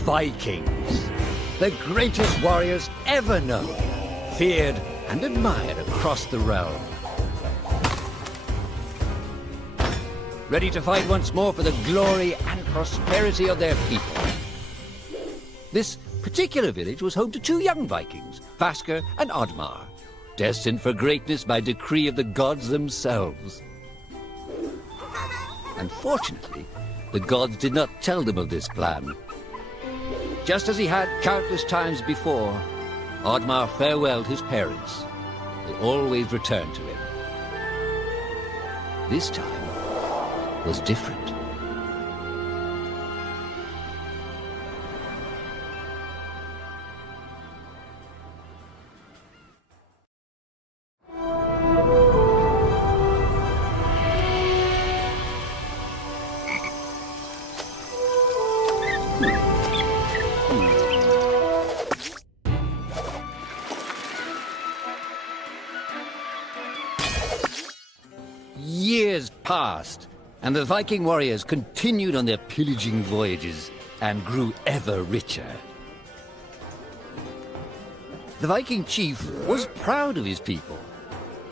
Vikings, the greatest warriors ever known, feared and admired across the realm. Ready to fight once more for the glory and prosperity of their people. This particular village was home to two young Vikings, Vasker and Oddmar, destined for greatness by decree of the gods themselves. Unfortunately, the gods did not tell them of this plan. Just as he had countless times before, Oddmar farewelled his parents. They always returned to him. This time was different. Years passed, and the Viking warriors continued on their pillaging voyages and grew ever richer. The Viking chief was proud of his people,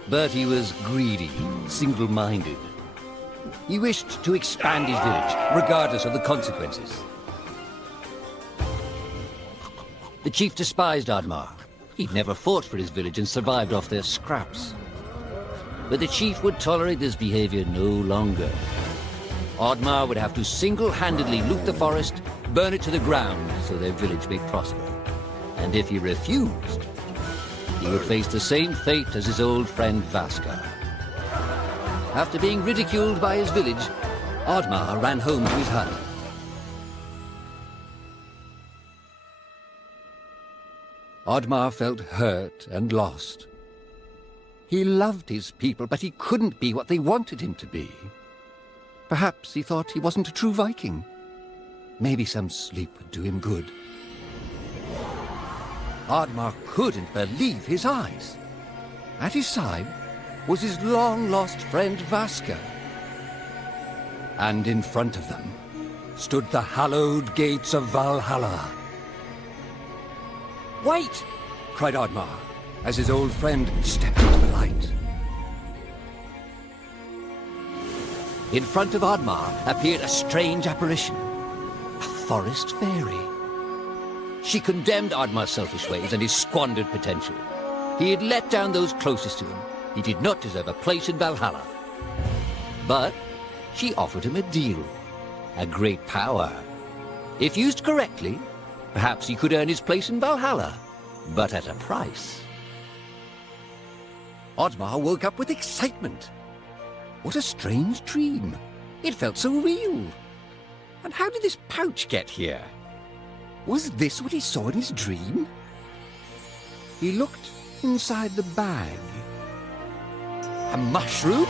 but he was greedy, single-minded. He wished to expand his village, regardless of the consequences. The chief despised Oddmar. He'd never fought for his village and survived off their scraps. But the chief would tolerate this behavior no longer. Oddmar would have to single-handedly loot the forest, burn it to the ground so their village may prosper. And if he refused, he would face the same fate as his old friend Vasker. After being ridiculed by his village, Oddmar ran home to his hut. Oddmar felt hurt and lost. He loved his people, but he couldn't be what they wanted him to be. Perhaps he thought he wasn't a true Viking. Maybe some sleep would do him good. Oddmar couldn't believe his eyes. At his side was his long-lost friend Vasker. And in front of them stood the hallowed gates of Valhalla. "Wait!" cried Oddmar, as his old friend stepped into the light. In front of Oddmar appeared a strange apparition, a forest fairy. She condemned Oddmar's selfish ways and his squandered potential. He had let down those closest to him. He did not deserve a place in Valhalla. But she offered him a deal, a great power. If used correctly, perhaps he could earn his place in Valhalla, but at a price. Oddmar woke up with excitement. What a strange dream. It felt so real. And how did this pouch get here? Was this what he saw in his dream? He looked inside the bag. A mushroom?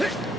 Hey!